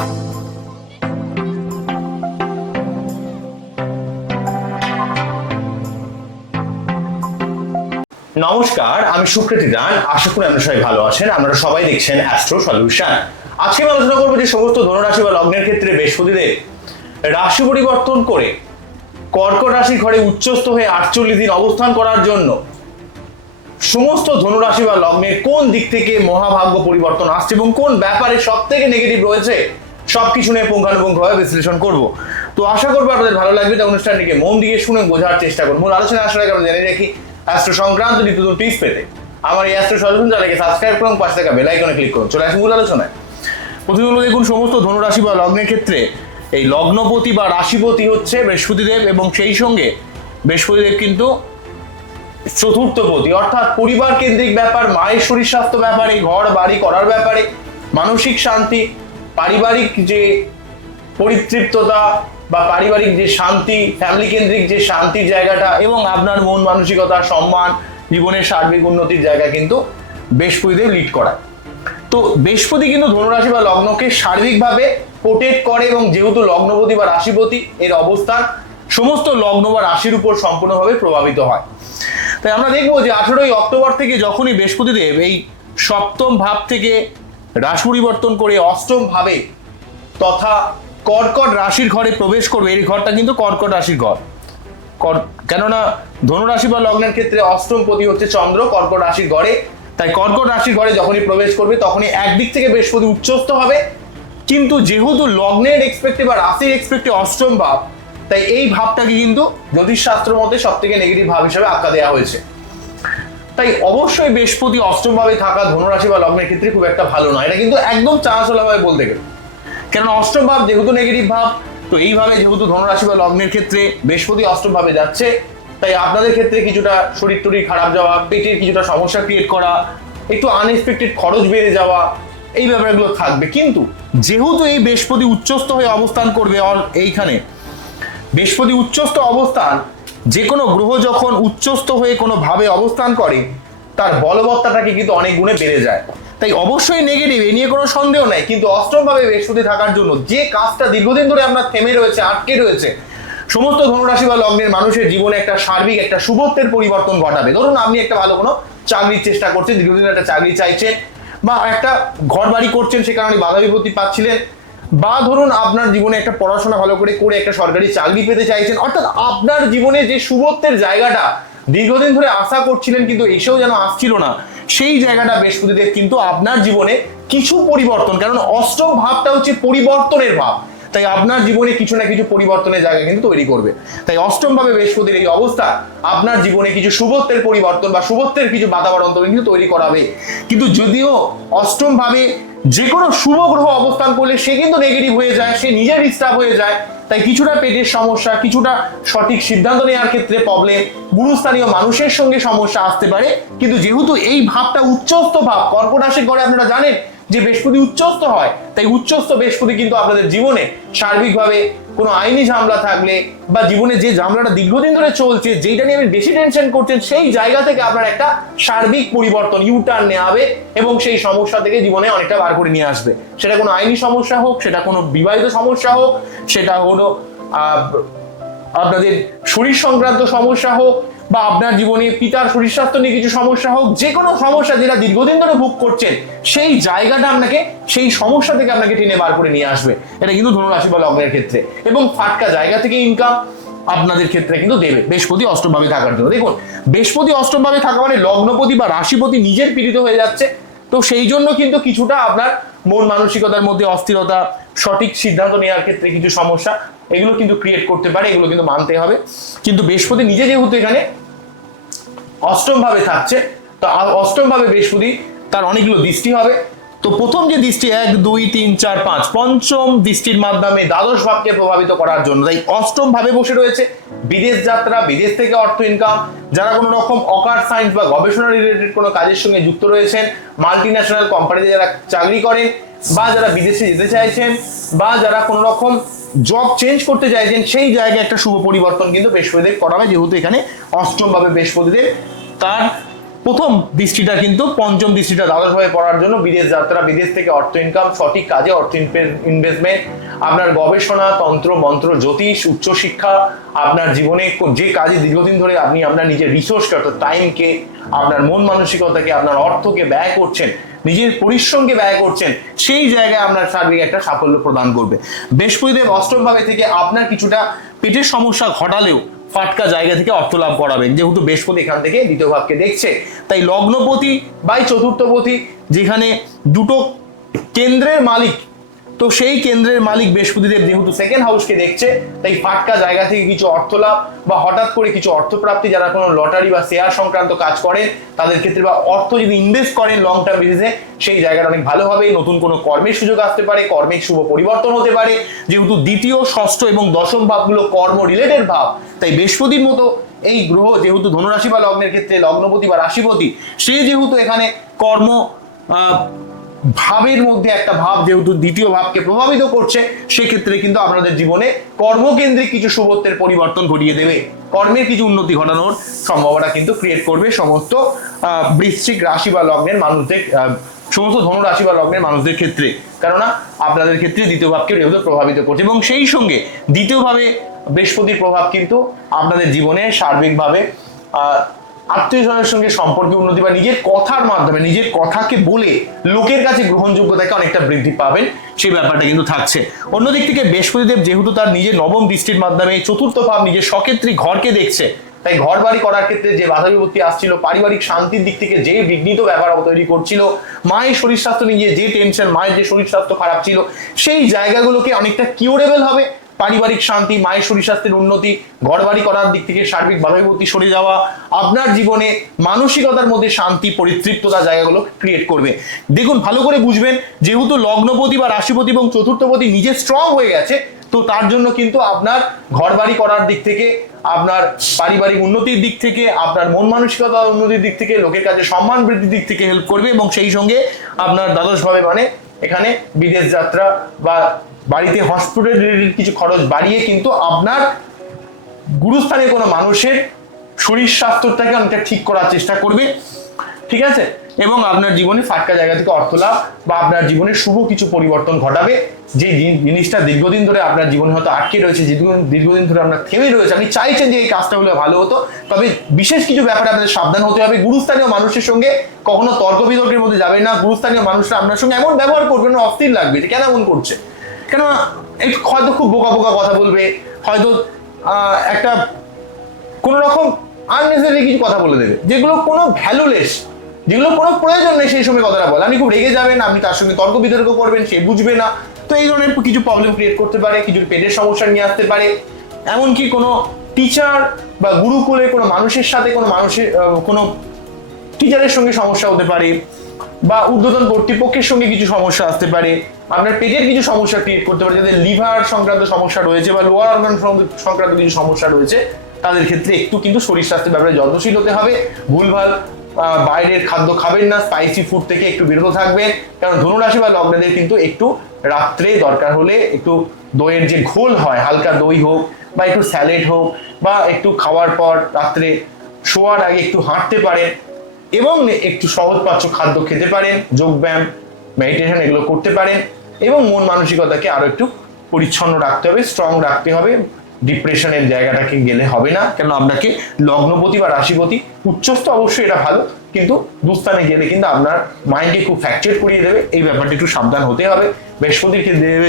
নমস্কার, আমি সুকৃতি দান আশা করি আপনারা সবাই ভালো আছেন। আপনারা সবাই দেখছেন অ্যাস্ট্রো সলিউশন আজকে আলোচনা করব যে সমস্ত ধনুরাশি বা লগ্নের ক্ষেত্রে বৃহস্পতিদের রাশি পরিবর্তন করে কর্কট রাশির ঘরে উচ্চস্থ হয়ে আটচল্লিশ দিন অবস্থান করার জন্য সমস্ত ধনুরাশি বা লগ্নের কোন দিক থেকে মহাভাগ্য পরিবর্তন আসছে এবং কোন ব্যাপারে সব থেকে নেগেটিভ রয়েছে সবকিছু নিয়ে পুঙ্খানুপুঙ্খভাবে বিশ্লেষণ করব। তো আশা করব আপনাদের ভালো লাগবে তাই অনুষ্ঠানটিকে মন দিয়ে শুনে বোঝার চেষ্টা করুন। মূল আলোচনা আসার আগে আমরা জেনে রাখি অ্যাস্ট্রো সংক্রান্ত নিত্য টিপস পেতে আমার এই অ্যাস্ট্রো সলিউশন চ্যানেলকে সাবস্ক্রাইব করুন, পাশে থাকা বেল আইকনে ক্লিক করুন। চলে আসুন মূল আলোচনায়। হলো দেখুন সমস্ত ধনুরাশি বা লগ্নের ক্ষেত্রে এই লগ্নপতি বা রাশিপতি হচ্ছে বৃহস্পতিদেব এবং সেই সঙ্গে বৃহস্পতিদেব কিন্তু চতুর্থ পতি। অর্থাৎ পরিবার কেন্দ্রিক ব্যাপার, মায়ের শরীর স্বাস্থ্য ব্যাপারে, ঘর বাড়ি করার ব্যাপারে, মানসিক শান্তি পারিবারিক যে পরিতৃপ্ততা বা পারিবারিক যে শান্তি ফ্যামিলি কেন্দ্রিক যে শান্তির জায়গাটা এবং আপনার মন মানসিকতা, সম্মান, জীবনের সার্বিক উন্নতির জায়গা কিন্তু বৃহস্পতিদেব লিড করায়। তো বৃহস্পতি কিন্তু ধনুরাশি বা লগ্নকে সার্বিকভাবে প্রোটেক্ট করে এবং যেহেতু লগ্নপতি বা রাশিপতি, এর অবস্থান সমস্ত লগ্ন বা রাশির উপর সম্পূর্ণভাবে প্রভাবিত হয়। তাই আমরা দেখব যে আঠেরোই অক্টোবর থেকে যখনই বৃহস্পতিদেব এই সপ্তম ভাব থেকে রাশি পরিবর্তন করে অষ্টম ভাবে তথা কর্কট রাশির ঘরে প্রবেশ করবে। এই ঘরটা কিন্তু কর্কট রাশির ঘর। কেননা ধনুরাশি বা লগ্নের ক্ষেত্রে অষ্টম পতি হচ্ছে চন্দ্র, কর্কট রাশির ঘরে। তাই কর্কট রাশির ঘরে যখনই প্রবেশ করবে, তখনই একদিক থেকে বৃহস্পতি উচ্চস্থ হবে। কিন্তু যেহেতু লগ্নের এক্সপেক্টে বা রাশির এক্সপেক্টে অষ্টম ভাব, তাই এই ভাবটাকে কিন্তু জ্যোতিষশাস্ত্র মতে সব থেকে নেগেটিভ ভাব হিসেবে আখ্যা দেওয়া হয়েছে। তাই অবশ্যই বৃহস্পতি অষ্টম ভাবে থাকা ধনুরাশি বা লগ্নের ক্ষেত্রে খুব একটা ভালো নয়। এটা কিন্তু একদম চাঁচলা ভাবে বলতে গেলে। কেননা অষ্টম ভাব যেহেতু নেগেটিভ ভাব, তো এইভাবে যেহেতু ধনুরাশি বা লগ্নের ক্ষেত্রে বৃহস্পতি অষ্টম ভাবে যাচ্ছে, তাই আপনাদের ক্ষেত্রে কিছুটা শরীর টরীর খারাপ যাওয়া, পেটের কিছুটা সমস্যা ক্রিয়েট করা, একটু আনএক্সপেক্টেড খরচ বেড়ে যাওয়া, এই ব্যাপারগুলো থাকবে। কিন্তু যেহেতু এই বৃহস্পতি উচ্চস্থ হয়ে অবস্থান করবে এইখানে, বৃহস্পতি উচ্চস্থ অবস্থান যে কোনো গ্রহ যখন উচ্চস্থ হয়ে কোনো ভাবে অবস্থান করে তার বলবত্তাটাকে কিন্তু অনেক গুণে বেড়ে যায়। তাই অবশ্যই নেগেটিভ এ নিয়ে কোনো সন্দেহ নাই। কিন্তু অষ্টম ভাবে বৃহস্পতি থাকার জন্য যে কাজটা দীর্ঘদিন ধরে আমরা থেমে রয়েছে, আটকে রয়েছে, সমস্ত ধনুরাশি বা লগ্নের মানুষের জীবনে একটা সার্বিক, একটা শুভত্বের পরিবর্তন ঘটাবে। ধরুন আপনি একটা ভালো কোনো চাকরির চেষ্টা করছেন, দীর্ঘদিন একটা চাকরি চাইছেন বা একটা ঘর বাড়ি করছেন, সে কারণে বাধা বিপত্তি পাচ্ছিলেন বা ধরুন আপনার জীবনে একটা পড়াশোনা ভালো করে করে একটা সরকারি চাকরি পেতে চাইছেন। অর্থাৎ আপনার জীবনে যে শুভত্বের জায়গাটা দীর্ঘদিন ধরে আশা করছিলেন কিন্তু এসেও যেন আসছিল না। সেই জায়গাটা বৃহস্পতিদেব কিন্তু আপনার জীবনে কিছু পরিবর্তন, কারণ অষ্টম ভাবটা হচ্ছে পরিবর্তনের ভাব। তাই আপনার জীবনে কিছু না কিছু পরিবর্তনের জায়গা কিন্তু তৈরি করবে। তাই অষ্টম ভাবে বৃহস্পতির এই অবস্থা, আপনার জীবনে কিছু শুভত্বের পরিবর্তন বা শুভত্বের কিছু বাতাবরণ কিন্তু তৈরি করাবে। কিন্তু যদিও অষ্টম ভাবে যে কোনো শুভ গ্রহ অবস্থান করলে সে কিন্তু নেগেটিভ হয়ে যায়, সে নিজে ডিস্টার্ব হয়ে যায়। তাই কিছুটা পেটের সমস্যা, কিছুটা সঠিক সিদ্ধান্ত নেওয়ার ক্ষেত্রে প্রবলেম গুরুস্থানীয় মানুষের সঙ্গে সমস্যা আসতে পারে। কিন্তু যেহেতু এই ভাবটা উচ্চস্থ ভাব, কর্কট রাশির আপনারা জানেন যে বৃহস্পতি উচ্চস্থ হয়। তাই উচ্চস্থ বৃহস্পতি কিন্তু আপনাদের জীবনে সার্বিকভাবে কোনো আইনি ঝামেলা থাকলে বা জীবনে যে ঝামেলাটা দীর্ঘদিন ধরে চলছে যেটা নিয়ে আপনি বেশি টেনশন করছেন সেই জায়গা থেকে আপনার একটা সার্বিক পরিবর্তন ইউটার্ন নেওয়াবে এবং সেই সমস্যা থেকে জীবনে অনেকটা বার করে নিয়ে আসবে। সেটা কোনো আইনি সমস্যা হোক, সেটা কোনো বিবাহিত সমস্যা হোক, সেটা হলো আপনাদের শরীর সংক্রান্ত সমস্যা হোক বা আপনার জীবনে পিতার শরীর স্বাস্থ্য নিয়ে কিছু সমস্যা হোক, যে কোনো সমস্যা যেটা দীর্ঘদিন ধরে ভোগ করছেন, সেই জায়গাটা আপনাকে, সেই সমস্যা থেকে আপনাকে টেনে বার করে নিয়ে আসবে। এটা কিন্তু ধনুরাশি বা লগ্নের ক্ষেত্রে। এবং ফাটকা জায়গা থেকে ইনকাম আপনাদের ক্ষেত্রে কিন্তু দেবে। বৃহস্পতি অষ্টম ভাবে থাকার জন্য। দেখুন, বৃহস্পতি অষ্টম ভাবে থাকা মানে লগ্নপতি বা রাশিপতি নিজের পীড়িত হয়ে যাচ্ছে। তো সেই জন্য কিন্তু কিছুটা আপনার মন মানসিকতার মধ্যে অস্থিরতা, সঠিক সিদ্ধান্ত নেওয়ার ক্ষেত্রে কিছু সমস্যা, এগুলো কিন্তু ক্রিয়েট করতে পারে, এগুলো কিন্তু মানতে হবে। কিন্তু বৃহস্পতি নিজে যেহেতু এখানে অষ্টম ভাবে থাকছে। তো আ- অষ্টম ভাবে বৃহস্পতি, তার অনেকগুলো দৃষ্টি হবে। তো প্রথম যে দৃষ্টি, এক, দুই, তিন, চার, পাঁচ, পঞ্চম দৃষ্টির মাধ্যমে দ্বাদশ ভাবকে প্রভাবিত করার জন্য। তাই অষ্টম ভাবে বসে রয়েছে বিদেশ যাত্রা, বিদেশ থেকে অর্থ ইনকাম যারা কোনো রকম অকার সায়েন্স বা গবেষণা রিলেটেড কোনো কাজের সঙ্গে যুক্ত রয়েছেন মাল্টি ন্যাশনাল কোম্পানিতে যারা চাকরি করেন বা যারা বিদেশে যেতে চাইছেন বা যারা কোনো রকম জব চেঞ্জ করতে চাইছেন, সেই জায়গায় একটা শুভ পরিবর্তন কিন্তু বৃহস্পতিদেব করাবে, যেহেতু এখানে অষ্টম ভাবে বৃহস্পতিদেব। তার প্রথম দৃষ্টিটা কিন্তু পঞ্চম দৃষ্টিটা দ্বাদশভাবে পড়ার জন্য বিদেশ যাত্রা, বিদেশ থেকে অর্থ ইনকাম সঠিক কাজে অর্থ ইনভেস্টমেন্ট আপনার গবেষণা, তন্ত্র, মন্ত্র, জ্যোতিষ উচ্চশিক্ষা আপনার জীবনে যে কাজে দীর্ঘদিন ধরে আপনি আপনার নিজের রিসোর্সকে অর্থাৎ টাইমকে আপনার মন মানসিকতাকে, আপনার অর্থকে ব্যয় করছেন নিজের পরিশ্রমকে ব্যয় করছেন, সেই জায়গায় আপনার সার্বিক একটা সাফল্য প্রদান করবে। বৃহস্পতিদেব অষ্টম ভাবে থেকে আপনার কিছুটা পেটের সমস্যা ঘটালেও ফাটকা জায়গা থেকে অর্থ লাভ করাবেন। যেহেতু বৃহস্পতি এখান থেকে দ্বিতীয় ভাবকে দেখছে, তাই লগ্নপতি বাই চতুর্থপতি যেখানে দুটো কেন্দ্রের মালিক তো সেই কেন্দ্রের মালিক বৃহস্পতিদেব যেহেতু সেকেন্ড হাউসকে দেখছে, তাই ফাটকা জায়গা থেকে কিছু অর্থ লাভ বা হঠাৎ করে কিছু অর্থপ্রাপ্তি যারা কোনো লটারি বা শেয়ার সংক্রান্ত কাজ করেন, তাদের ক্ষেত্রে বা অর্থ যদি ইনভেস্ট করেন লং টার্ম বেসিসে সেই জায়গাটা অনেক ভালো হবে। নতুন কোনো কর্মের সুযোগ আসতে পারে, কর্মের শুভ পরিবর্তন হতে পারে। যেহেতু দ্বিতীয়, ষষ্ঠ এবং দশম ভাবগুলো কর্ম রিলেটেড ভাব, তাই বৃহস্পতির মতো এই গ্রহ যেহেতু ধনুরাশি বা লগ্নের ক্ষেত্রে লগ্নপতি বা রাশিপতি, সে যেহেতু এখানে কর্ম ভাবের মধ্যে একটা ভাব যেহেতু দ্বিতীয় ভাবকে প্রভাবিত করছে, সেক্ষেত্রে কিন্তু আপনাদের জীবনে কর্মকেন্দ্রিক কিছু শুভত্বের পরিবর্তন ঘটিয়ে দেবে। কর্মের কিছু উন্নতি ঘটানোর সম্ভাবনা কিন্তু ক্রিয়েট করবে। সমস্ত বৃশ্চিক রাশি বা লগ্নের মানুষদের সমস্ত ধনু রাশি বা লগ্নের মানুষদের ক্ষেত্রে। কেননা, আপনাদের ক্ষেত্রে দ্বিতীয় ভাবকে যেহেতু প্রভাবিত করছে এবং সেই সঙ্গে দ্বিতীয়ভাবে বৃহস্পতির প্রভাব কিন্তু আপনাদের জীবনে সার্বিকভাবে আত্মীয় স্বজনের সঙ্গে সম্পর্কে উন্নতি বা নিজের কথার মাধ্যমে, নিজের কথাকে বলে লোকের কাছে গ্রহণযোগ্যতাকে অনেকটা বৃদ্ধি পাবেন, সেই ব্যাপারটা কিন্তু থাকছে। অন্যদিক থেকে বৃহস্পতিদেব যেহেতু তার নিজের নবম দৃষ্টির মাধ্যমে চতুর্থ ভাব নিজের সক্ষেত্রী ঘরকে দেখছে, তাই ঘর বাড়ি করার ক্ষেত্রে যে বাধা বিপত্তি আসছিল, পারিবারিক শান্তির দিক থেকে যে বিঘ্নিত ব্যাপার তৈরি করছিল, মায়ের শরীর স্বাস্থ্য নিয়ে যে টেনশন মায়ের যে শরীর স্বাস্থ্য খারাপ ছিল, সেই জায়গাগুলোকে অনেকটা কিউরেবল হবে। পারিবারিক শান্তি, মায়ের শরীর স্বাস্থ্যের উন্নতি ঘর বাড়ি করার দিক থেকে সার্বিক বাধাবিপত্তি সরে যাওয়া আপনার জীবনে মানসিকতার মধ্যে শান্তি, পরিতৃপ্ততা জায়গাগুলো ক্রিয়েট করবে। দেখুন, ভালো করে বুঝবেন, যেহেতু লগ্নপতি বা রাশিপতি এবং চতুর্থপতি নিজে স্ট্রং হয়ে গেছে, তো তার জন্য কিন্তু আপনার ঘর বাড়ি করার দিক থেকে, আপনার পারিবারিক উন্নতির দিক থেকে, আপনার মন মানসিকতা উন্নতির দিক থেকে, লোকের কাছে সম্মান বৃদ্ধির দিক থেকে হেল্প করবে এবং সেই সঙ্গে আপনার দ্বাদশভাবে মানে এখানে বিদেশ যাত্রা বা বাড়িতে হসপিটাল রিলেটেড কিছু খরচ বাড়িয়ে কিন্তু আপনার গুরুস্থানে কোনো মানুষের শরীর স্বাস্থ্যটাকে অনেকটা ঠিক করার চেষ্টা করবে। ঠিক আছে? এবং আপনার জীবনে ফাটকা জায়গা থেকে অর্থ লাভ বা আপনার জীবনে শুভ কিছু পরিবর্তন ঘটাবে। যে জিনিসটা দীর্ঘদিন ধরে আপনার জীবনে হয়তো আটকে রয়েছে দীর্ঘ- দীর্ঘদিন ধরে আপনার থেমে রয়েছে, আপনি চাইছেন যে এই কাজটা হলে ভালো হতো। তবে বিশেষ কিছু ব্যাপারে আপনাদের সাবধান হতে হবে। গুরুস্থানীয় মানুষের সঙ্গে কখনো তর্ক বিতর্কের মধ্যে যাবেন না। গুরুস্থানীয় মানুষরা আপনার সঙ্গে এমন ব্যবহার করবেন, অস্থির লাগবে কেন এমন করছে? কেন হয়তো খুব বোকা বোকা কথা বলবে, হয়তো একটা কোন রকম আননেসেসারি কিছু কথা বলে দেবে, যেগুলো কোনো ভ্যালুলেস যেগুলো কোনো প্রয়োজন নেই সেই সময় কথাটা বলে। আপনি খুব রেগে যাবেন, আপনি তার সঙ্গে তর্ক বিতর্ক করবেন, সে বুঝবে না। তো এই ধরনের কিছু প্রবলেম ক্রিয়েট করতে পারে, কিছু পেটের সমস্যা নিয়ে আসতে পারে। এমনকি কোনো টিচার বা গুরুকুলে কোনো মানুষের সাথে, কোনো মানুষের কোনো টিচারের সঙ্গে সমস্যা হতে পারে। বা ঊর্ধ্বতন কর্তৃপক্ষের সঙ্গে কিছু সমস্যা আসতে পারে, আপনার পেটের কিছু সমস্যা ক্রিয়েট করতে পারে, যাদের লিভার সংক্রান্ত সমস্যা রয়েছে বা লোয়ার অর্গান সংক্রান্ত কিছু সমস্যা রয়েছে, তাদের ক্ষেত্রে একটু কিন্তু শরীর স্বাস্থ্যের ব্যাপারে যত্নশীল হতে হবে। ভুলভাল বাইরের খাদ্য খাবেন না স্পাইসি ফুড থেকে একটু বিরত থাকবেন। কারণ ধনুরাশি বা লগ্নেদের কিন্তু একটু রাত্রে দরকার হলে একটু দইয়ের যে ঘোল হয়, হালকা দই হোক বা একটু স্যালেড হোক বা একটু খাওয়ার পর রাত্রে শোয়ার আগে একটু হাঁটতে পারেন এবং একটু সহজপাচ্য খাদ্য খেতে পারেন যোগব্যায়াম মেডিটেশন এগুলো করতে পারেন এবং মন মানসিকতাকে আরও একটু পরিচ্ছন্ন রাখতে হবে স্ট্রং রাখতে হবে। ডিপ্রেশনের জায়গাটাকে গেলে হবে না কেন আপনাকে লগ্নপতি বা রাশিপতি, উচ্চস্থ অবশ্যই এটা ভালো, কিন্তু দুস্থানে গেলে কিন্তু আপনার মাইন্ডকে খুব ফ্র্যাকচার করিয়ে দেবে। এই ব্যাপারটা একটু সাবধান হতে হবে। বৃহস্পতির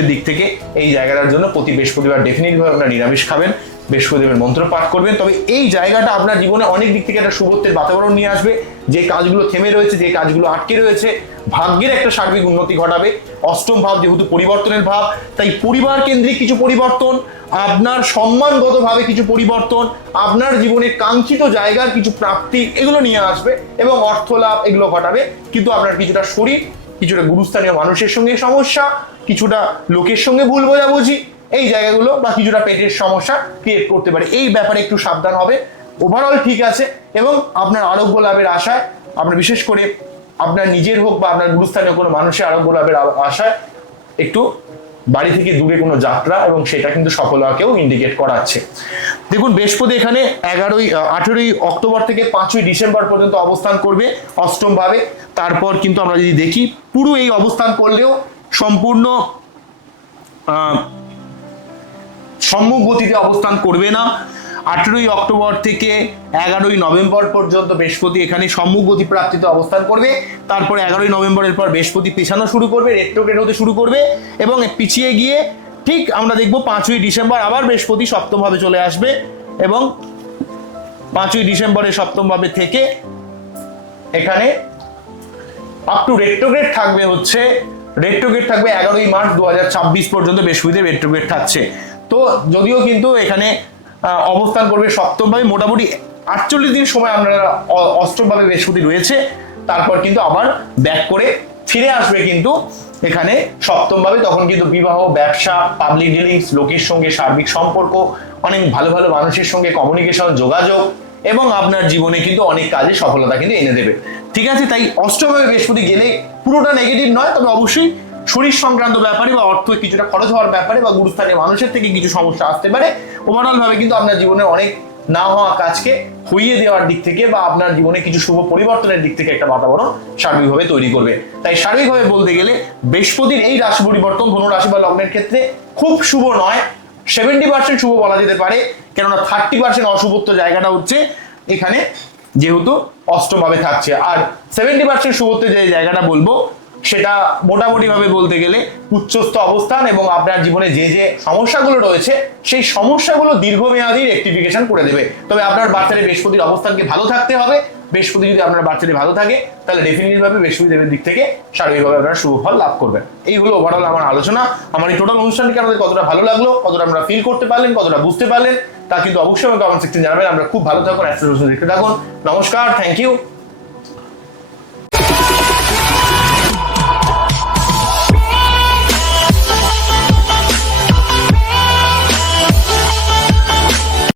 দিক থেকে এই জায়গাটার জন্য প্রতি বৃহস্পতিবার ডেফিনেটলি আপনার নিরামিষ খাবেন। বৃহস্পতিবার মন্ত্র পাঠ করবেন। তবে এই জায়গাটা আপনার জীবনে অনেক দিক থেকে একটা শুভত্বের বাতাবরণ নিয়ে আসবে। যে কাজগুলো থেমে রয়েছে, যে কাজগুলো আটকে রয়েছে, ভাগ্যের একটা সার্বিক উন্নতি ঘটাবে। অষ্টম ভাব যেহেতু পরিবর্তনের ভাব, তাই পরিবার কেন্দ্রিক কিছু পরিবর্তন, আপনার সম্মানগতভাবে কিছু পরিবর্তন, আপনার জীবনে কাঙ্ক্ষিত জায়গার কিছু প্রাপ্তি, এগুলো নিয়ে আসবে এবং অর্থ লাভ এগুলো ঘটাবে। কিন্তু আপনার কিছুটা শরীর, কিছুটা গুরুস্থানীয় মানুষের সঙ্গে সমস্যা, কিছুটা লোকের সঙ্গে ভুল বোঝাবুঝি এই জায়গাগুলো বা কিছুটা পেটের সমস্যা ক্রিয়েট করতে পারে। এই ব্যাপারে একটু সাবধান হবে। ওভারঅল ঠিক আছে এবং আপনার আরোগ্য লাভের আশায়, আপনার বিশেষ করে আপনার নিজের হোক বা আপনার গুরুস্থানীয় কোনো মানুষের আরোগ্য লাভের আশায় একটু বাড়ি থেকে দূরে কোনো যাত্রা এবং সেটা কিন্তু সফলতাকেও ইন্ডিকেট করাচ্ছে। দেখুন, বৃহস্পতি এখানে এগারোই আঠেরোই অক্টোবর থেকে পাঁচই ডিসেম্বর পর্যন্ত অবস্থান করবে অষ্টম ভাবে তারপর কিন্তু আমরা যদি দেখি, পুরো এই অবস্থান করলেও সম্পূর্ণ সম্মুখ গতিতে অবস্থান করবে না। আঠেরোই অক্টোবর থেকে এগারোই নভেম্বর পর্যন্ত বৃহস্পতি এখানে সম্মুখ গতি প্রাপ্তিতে অবস্থান করবে। তারপরে এগারোই নভেম্বরের পর বৃহস্পতি পেছানো শুরু করবে রেট্রোগ্রেড হতে শুরু করবে এবং পিছিয়ে গিয়ে ঠিক আমরা দেখব পাঁচই ডিসেম্বর আবার বৃহস্পতি সপ্তমভাবে চলে আসবে এবং পাঁচই ডিসেম্বরে সপ্তমভাবে থেকে এখানে আপ টু রেট্রোগ্রেড থাকবে হচ্ছে রেট্রোগ্রেড থাকবে এগারোই মার্চ দু হাজার ছাব্বিশ পর্যন্ত বৃহস্পতিতে রেট্রোগ্রেড থাকছে। তো যদিও কিন্তু এখানে অবস্থান করবে সপ্তমভাবে, মোটামুটি আটচল্লিশ দিন সময় আমরা অষ্টমভাবে বৃহস্পতি রয়েছে, তারপর কিন্তু আবার ব্যাক করে ফিরে আসবে কিন্তু এখানে সপ্তমভাবে, তখন কিন্তু বিবাহ, ব্যবসা পাবলিক ডিলিংস লোকের সঙ্গে সার্বিক সম্পর্ক, অনেক ভালো ভালো মানুষের সঙ্গে কমিউনিকেশন যোগাযোগ, এবং আপনার জীবনে কিন্তু অনেক কাজে সফলতা কিন্তু এনে দেবে। ঠিক আছে, তাই অষ্টমভাবে বৃহস্পতি গেলে পুরোটা নেগেটিভ নয়, তবে অবশ্যই শরীর সংক্রান্ত ব্যাপারে বা অর্থ কিছুটা খরচ হওয়ার ব্যাপারে বা গুরুস্থানীয় মানুষের থেকে কিছু সমস্যা আসতে পারে। ওভারঅল ভাবে কিন্তু আপনার জীবনে অনেক না হওয়া কাজকে হইয়ে দেওয়ার দিক থেকে বা আপনার জীবনে কিছু শুভ পরিবর্তনের দিক থেকে একটা বাতাবরণ সার্বিকভাবে তৈরি করবে। তাই সার্বিকভাবে বলতে গেলে বৃহস্পতির এই রাশি পরিবর্তন ধনু রাশি বা লগ্নের ক্ষেত্রে খুব শুভ নয়। সেভেন্টি পার্সেন্ট শুভ বলা যেতে পারে, কেননা থার্টি পার্সেন্ট অশুভত্ব জায়গাটা হচ্ছে এখানে যেহেতু অষ্টমভাবে থাকছে। আর সেভেন্টি পার্সেন্ট শুভত্বের যে জায়গাটা বলব সেটা মোটামুটি ভাবে বলতে গেলে উচ্চস্থ অবস্থান এবং আপনার জীবনে যে যে সমস্যাগুলো রয়েছে, সেই সমস্যাগুলো দীর্ঘমেয়াদী রেক্টিফিকেশন করে দেবে। তবে আপনার বাচ্চাদের বৃহস্পতির অবস্থানকে ভালো থাকতে হবে। বৃহস্পতি যদি আপনার বাচ্চাটি ভালো থাকে, তাহলে ডেফিনেটলি ভাবে বৃহস্পতি দেবের দিক থেকে শারীরিকভাবে আপনারা শুভ ফল লাভ করবেন। এই হলো ওভারঅল আমার আলোচনা। আমার এই টোটাল অনুষ্ঠানটিকে আমাদের কতটা ভালো লাগল, কতটা আমরা ফিল করতে পারলেন, কতটা বুঝতে পারলেন, তা কিন্তু অবশ্যই আমাকে কমেন্ট সেকশন জানাবেন। আমরা খুব ভালো থাকুন অ্যাস্ট্রোলজি দেখতে থাকুন। নমস্কার থ্যাংক ইউ